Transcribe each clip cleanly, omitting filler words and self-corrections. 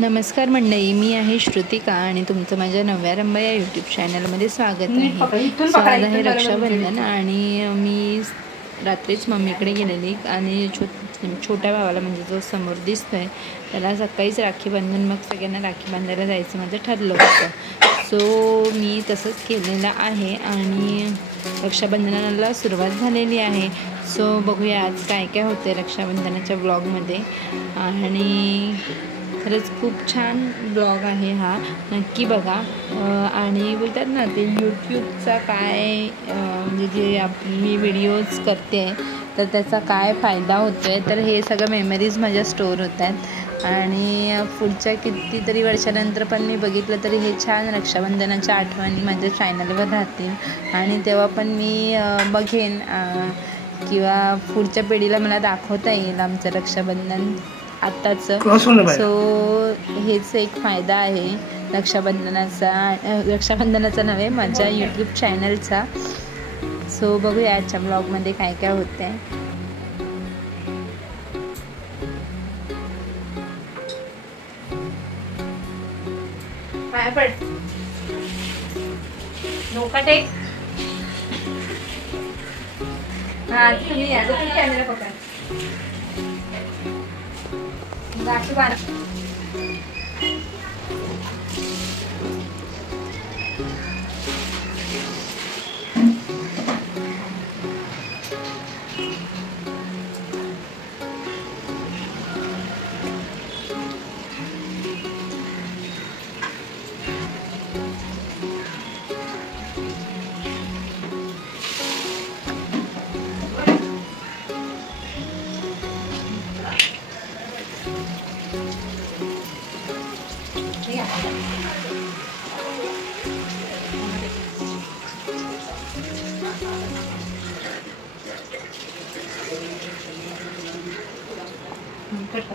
नमस्कार मंडळी, मी आहे श्रुतिका आणि तुमचं माझ्या नव्या रंबा या यूट्यूब चॅनलमध्ये स्वागत आहे. आज आहे रक्षाबंधन आणि मी रात्रीच मम्मीकडे गेलेली आणि छोट्या भावाला म्हणजे जो समोर दिसतोय त्याला सकाळीच राखी बांधून मग सगळ्यांना राखी बांधायला जायचं माझं ठरलं होतं. सो मी तसंच केलेलं आहे आणि रक्षाबंधनाला सुरुवात झालेली आहे. सो बघूया आज काय काय होते रक्षाबंधनाच्या ब्लॉगमध्ये. आणि खरंच खूप छान ब्लॉग आहे हा, नक्की बघा. आणि बोलतात ना ते यूट्यूबचा काय म्हणजे जे मी व्हिडिओज करते तर त्याचा काय फायदा होतो आहे, तर हे सगळं मेमरीज माझ्या स्टोअर होत आहेत आणि पुढच्या कितीतरी वर्षानंतर पण मी बघितलं तरी हे छान रक्षाबंधनाच्या आठवणी माझ्या चॅनलवर राहतील आणि तेव्हा पण मी बघेन किंवा पुढच्या पिढीला मला दाखवता येईल आमचं रक्षाबंधन आत्ताचं. सो हेच एक फायदा आहे रक्षाबंधनाचा नव्हे माझ्या यूट्यूब चॅनलचा. सो बघूया आजच्या ब्लॉगमध्ये काय काय होतं आहे. पाया पड, नोका टेक. हां तुम्ही या, तुम्ही कॅमेरा पकडा. राखी बांध.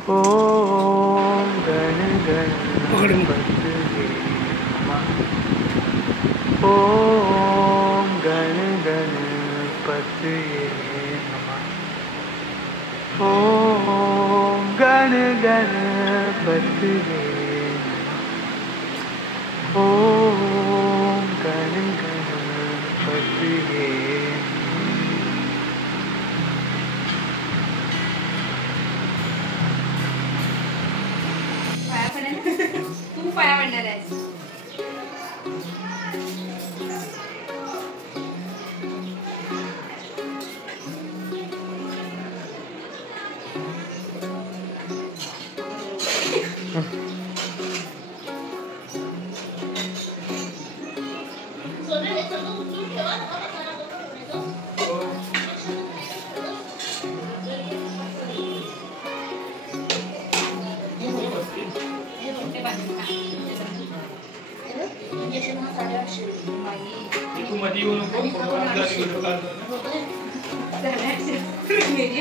ओम गण गणपतये नमः. ओम गण गणपतये नमः. ओम गण गणपतये नमः. ओम गण गणपतये. तू पाया पडणार आहेस.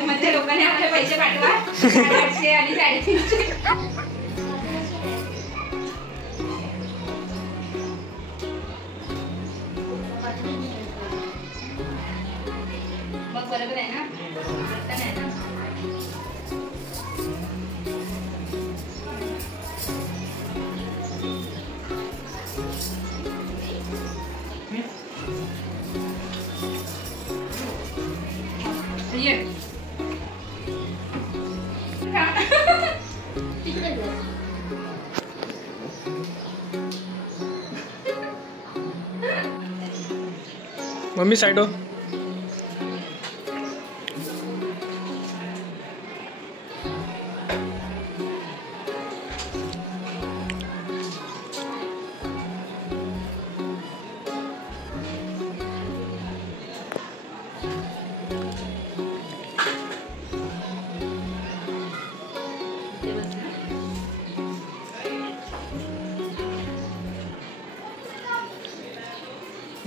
मध्ये लोकांनी आपले पैसे पाठवा 800 आणि 350. मग बरोबर आहे ना, आहे ना. मम्मी साइड हो.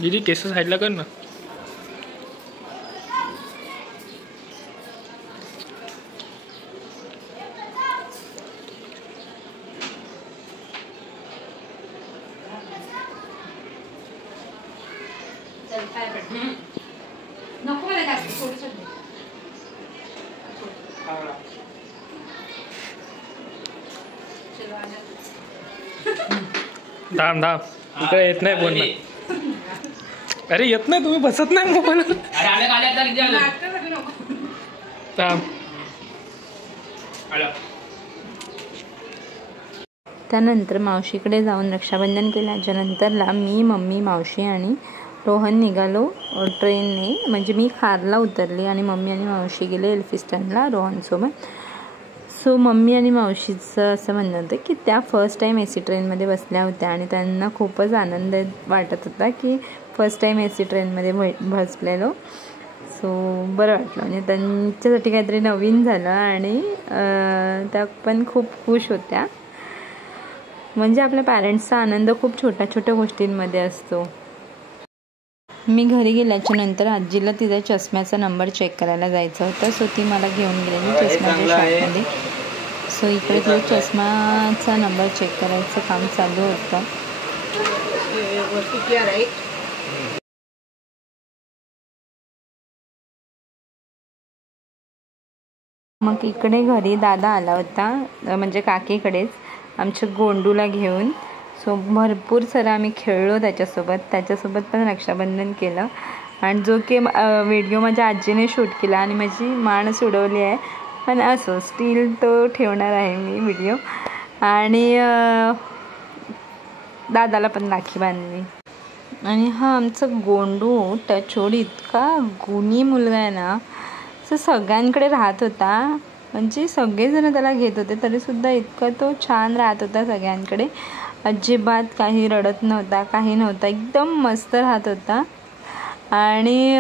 दीदी केस साईडला कर ना. नको मला जास्त थोडंसं. चल थांब थांब इकडे येत नाही बोल. अरे येत नाही, तुम्ही बसत नाही मोबाईल. थांब. त्यानंतर मावशीकडे जाऊन रक्षाबंधन केल्याच्या नंतरला मी, मम्मी, मावशी आणि रोहन निघालो ट्रेनने. म्हणजे मी खारला उतरली आणि मम्मी आणि मावशी गेले एल्फिस्टनला रोहनसोबत. सो मम्मी आणि मावशीचं असं म्हणणं होतं की त्या फर्स्ट टाईम AC ट्रेनमध्ये बसल्या होत्या आणि त्यांना खूपच आनंद वाटत होता की फर्स्ट टाईम AC ट्रेनमध्ये बसलेलो. सो बरं वाटलं, म्हणजे त्यांच्यासाठी काहीतरी नवीन झालं आणि त्या पण खूप खुश होत्या. म्हणजे आपल्या पॅरेंट्सचा आनंद खूप छोट्या छोट्या गोष्टींमध्ये असतो. मी घरी गेल्याच्या नंतर आजीला तिचा चष्म्याचा नंबर चेक करायला जायचं होतं. सो ती मला घेऊन गेलेली चष्म्याच्या शॉपमध्ये. सो इकडे तिचा चष्म्याचा नंबर चेक करायचं काम चालू होतं. मग इकडे घरी दादा आला होता, म्हणजे काकीकडेच आमच्या गोंडूला घेऊन. सो भरपूर सारं आम्ही खेळलो त्याच्यासोबत पण रक्षाबंधन केलं. आणि जो की व्हिडिओ माझ्या आजीने शूट केला आणि माझी माणच उडवली आहे, पण असो स्टील तो ठेवणार आहे मी व्हिडिओ. आणि दादाला पण राखी बांधली. आणि हा आमचा गोंडू टचोड इतका गुणी मुलगा आहे ना, तो सगळ्यांकडे राहत होता. म्हणजे सगळेजण त्याला घेत होते तरीसुद्धा इतका तो छान राहत होता सगळ्यांकडे. अजिबात काही रडत नव्हता, काही नव्हता, एकदम मस्त राहत होता. आणि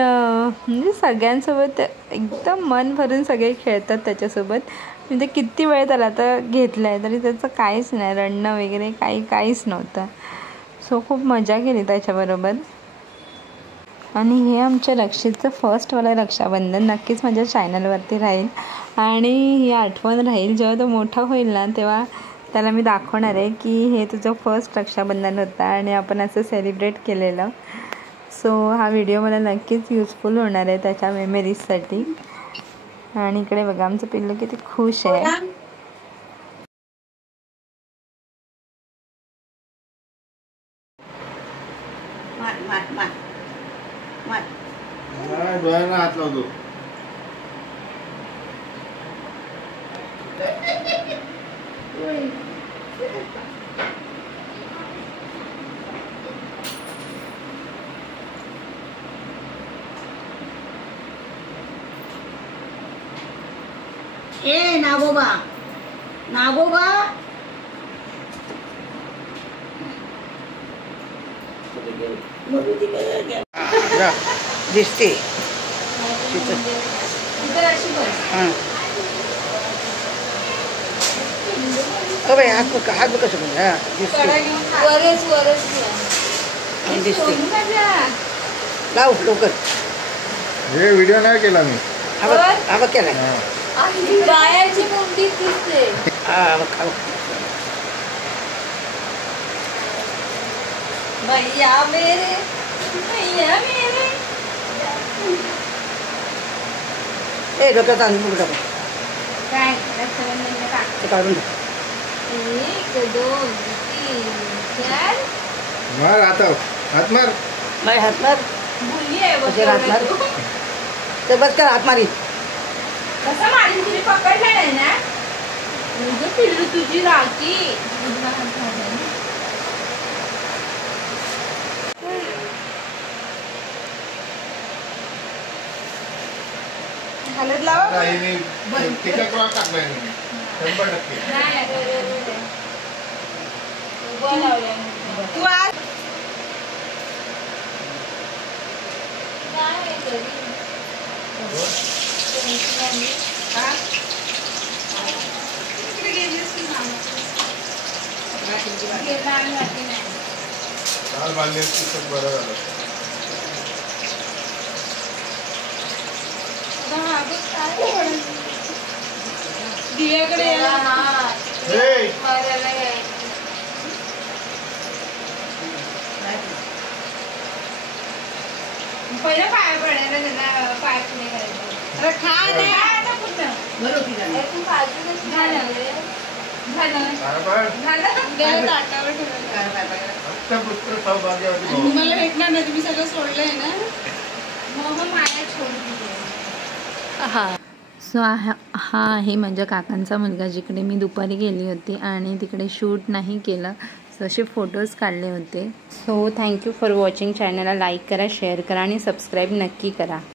म्हणजे सगळ्यांसोबत एकदम मन भरून सगळे खेळतात त्याच्यासोबत. म्हणजे किती वेळ त्याला आता घेतलं आहे तरी त्याचं काहीच नाही, रडणं वगैरे काहीच नव्हतं. सो खूप मजा केली त्याच्याबरोबर. आणि हे आमच्या रक्षितचं फर्स्टवाला रक्षाबंधन नक्कीच माझ्या चॅनलवरती राहील. आणि ही आठवण राहील. जेव्हा तो मोठा होईल ना तेव्हा त्याला मी दाखवणार आहे की हे तुझं फर्स्ट रक्षाबंधन होता आणि आपण असं सेलिब्रेट केलेलं. सो हा व्हिडिओ मला नक्कीच युजफुल होणार आहे त्याच्या मेमरीजसाठी. आणि इकडे बघा आमचं पिल्लू किती खुश आहे. हात लावतो. नागोबा दिसते. हात कसं दिसते. लाव लवकर. हे व्हिडिओ नाही केला मी. हा केला. बायाची कोंडी दिसते. भैया मेरे ए डोक्यात आणून बघ काय काढून. 1 2 3 4 मार हात मार. नाही हात मार. भुली आहे कसे हात मार. ते बस कर हात मारी. कसं मारी तिने पकडलं नाही ना. म्हणजे पिल्लू तुझी राखी. हालत लावा. तिखट क्रॉस टाकलाय मी 100%. तू आज काल बांधले बरं झालं. पहिला पाय पडायला त्याला पाय पुढे करायचं. पुत्र सौभाग्यवती तुम्हाला भेटणार नाही, तुम्ही सगळं सोडलंय ना. हां. सो हा आहे माझ्या काकांचा मुलगा, जिकडे मी दुपारी गेली होती आणि तिकडे शूट नाही केलं, सो असे फोटोज काढले होते. So thank you for watching. चॅनलला लाईक करा, शेअर करा आणि सबस्क्राईब नक्की करा.